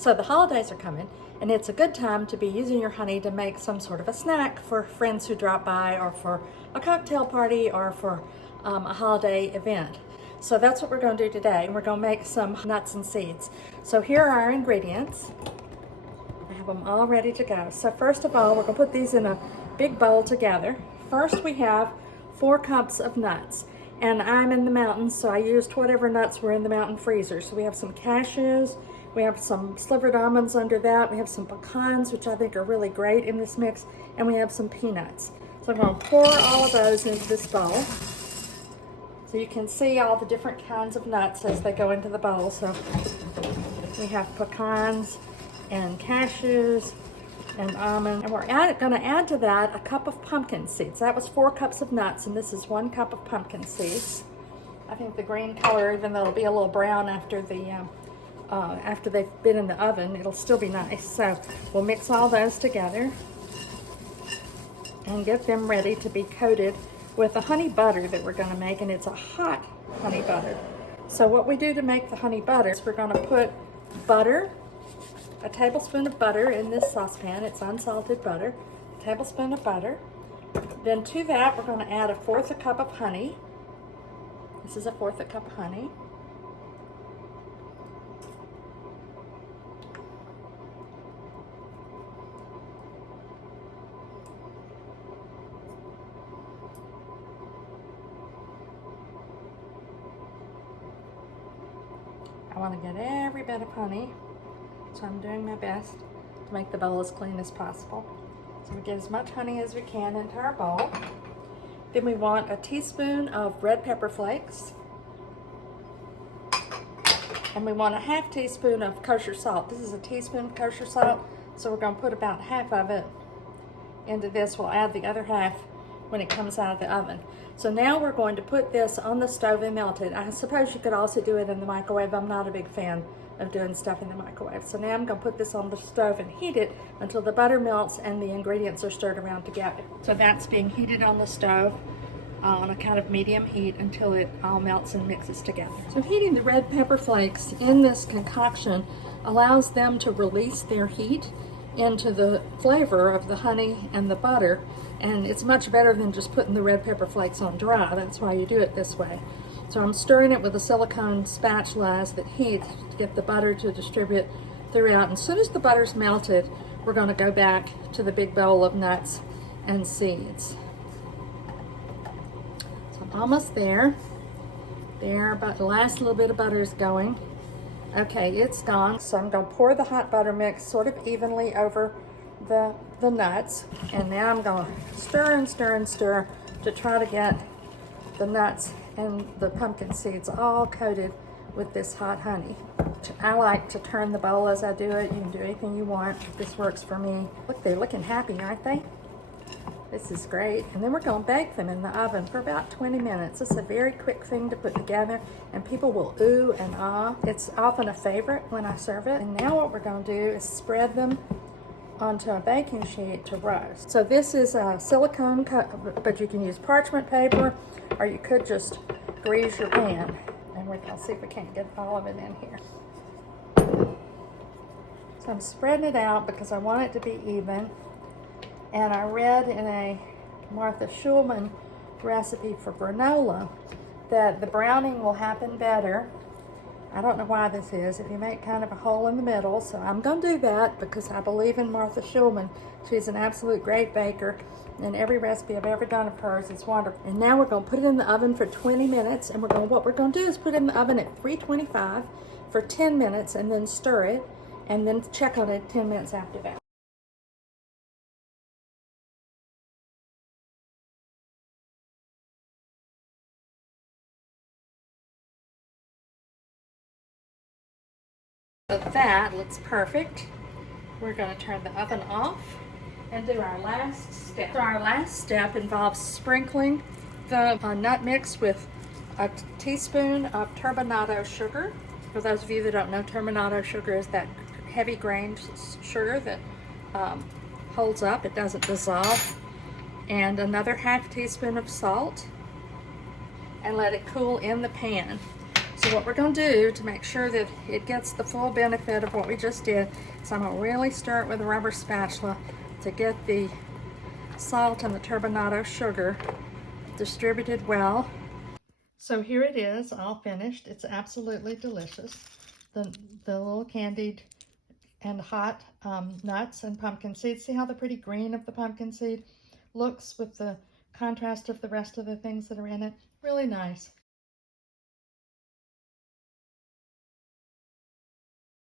So the holidays are coming, and it's a good time to be using your honey to make some sort of a snack for friends who drop by, or for a cocktail party, or for a holiday event. So that's what we're going to do today. We're going to make some nuts and seeds. So here are our ingredients. I have them all ready to go. So first of all, we're going to put these in a big bowl together. First we have 4 cups of nuts. And I'm in the mountains, so I used whatever nuts were in the mountain freezer. So we have some cashews, we have some slivered almonds under that, we have some pecans, which I think are really great in this mix, and we have some peanuts. So I'm going to pour all of those into this bowl. So you can see all the different kinds of nuts as they go into the bowl. So we have pecans and cashews and almond, and we're going to add to that a cup of pumpkin seeds. That was 4 cups of nuts, and this is 1 cup of pumpkin seeds. I think the green color, even though it'll be a little brown after they've been in the oven, it'll still be nice. So we'll mix all those together and get them ready to be coated with the honey butter that we're going to make, and it's a hot honey butter. So what we do to make the honey butter is we're going to put butter, a tablespoon of butter in this saucepan. It's unsalted butter, a tablespoon of butter. Then to that, we're going to add 1/4 cup of honey. This is 1/4 cup of honey. I want to get every bit of honey, so I'm doing my best to make the bowl as clean as possible. So we get as much honey as we can into our bowl. Then we want a teaspoon of red pepper flakes. And we want a 1/2 teaspoon of kosher salt. This is a teaspoon of kosher salt, so we're going to put about 1/2 of it into this. We'll add the other 1/2 when it comes out of the oven. So now we're going to put this on the stove and melt it. I suppose you could also do it in the microwave. I'm not a big fan of doing stuff in the microwave. So now I'm going to put this on the stove and heat it until the butter melts and the ingredients are stirred around together. So that's being heated on the stove on a kind of medium heat until it all melts and mixes together. So heating the red pepper flakes in this concoction allows them to release their heat into the flavor of the honey and the butter, and it's much better than just putting the red pepper flakes on dry. That's why you do it this way. So I'm stirring it with a silicone spatula as it heats to get the butter to distribute throughout. And as soon as the butter's melted, we're going to go back to the big bowl of nuts and seeds. So I'm almost there. But the last little bit of butter is going. Okay, it's gone. So I'm going to pour the hot butter mix sort of evenly over the nuts. And now I'm going to stir and stir and stir to try to get the nuts and the pumpkin seeds all coated with this hot honey. I like to turn the bowl as I do it. You can do anything you want. This works for me. Look, they're looking happy, aren't they? This is great. And then we're going to bake them in the oven for about 20 minutes. It's a very quick thing to put together, and people will ooh and ah. It's often a favorite when I serve it. And now what we're going to do is spread them onto a baking sheet to roast. So this is a silicone cup, but you can use parchment paper, or you could just grease your pan. And we're going to see if we can't get all of it in here. So I'm spreading it out because I want it to be even. And I read in a Martha Schulman recipe for granola that the browning will happen better. I don't know why this is, if you make kind of a hole in the middle. So I'm going to do that because I believe in Martha Schulman. She's an absolute great baker, and every recipe I've ever done of hers is wonderful. And now we're going to put it in the oven for 20 minutes. And what we're going to do is put it in the oven at 325 for 10 minutes and then stir it, and then check on it 10 minutes after that. So that looks perfect. We're going to turn the oven off and do our last step. So our last step involves sprinkling the nut mix with a teaspoon of turbinado sugar. For those of you that don't know, turbinado sugar is that heavy grained sugar that holds up, it doesn't dissolve. And another 1/2 teaspoon of salt, and let it cool in the pan. So what we're going to do to make sure that it gets the full benefit of what we just did is I'm going to really stir it with a rubber spatula to get the salt and the turbinado sugar distributed well. So here it is, all finished. It's absolutely delicious. The little candied and hot nuts and pumpkin seeds. See how the pretty green of the pumpkin seed looks with the contrast of the rest of the things that are in it? Really nice.